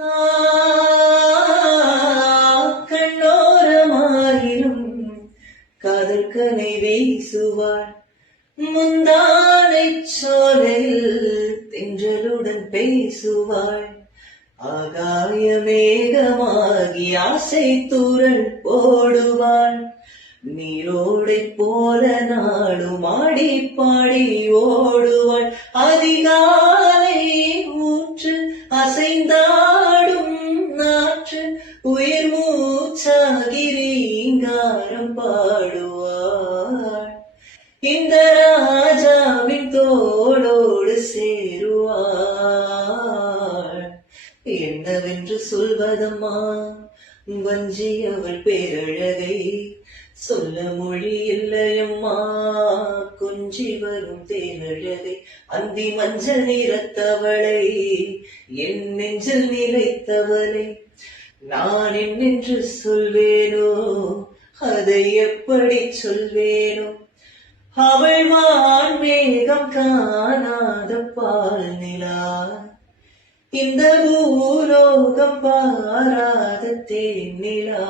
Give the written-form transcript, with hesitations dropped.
ஆ, கண்ணோரமாயிரும் காதல் கனை வீசுவாள் முந்தானை சோலையில் தென்றலுடன் பேசுவாள் ஆகாய மேகமாகி ஆசை தூரல் போடுவாள் நீரோடை போல நாடும் ஆடி பாடி ஓடுவாள் அதிகாலை ஊற்று அசைந்தாடும் நாற்று உயிர் மூச்சாகி ரீங்காரம் பாடுவாள் இந்த ராஜாவின் தோளோடு சேருவாள் என்னவென்று சொல்வதம்மா வஞ்சி அவள் பேரழகை சொல்ல மொழி இல்லையம்மா கொஞ்சி வரும் தேனழகை அந்தி மஞ்சள் நிறத்தவளை என் நெஞ்சில் நிலைத்தவளை நான் என்னென்று சொல்வேனோ அதை எப்படி சொல்வேனோ அவள் வான் மேகம் காணாத பால் நிலா இந்த பூலோகம் பாராத தேனிலா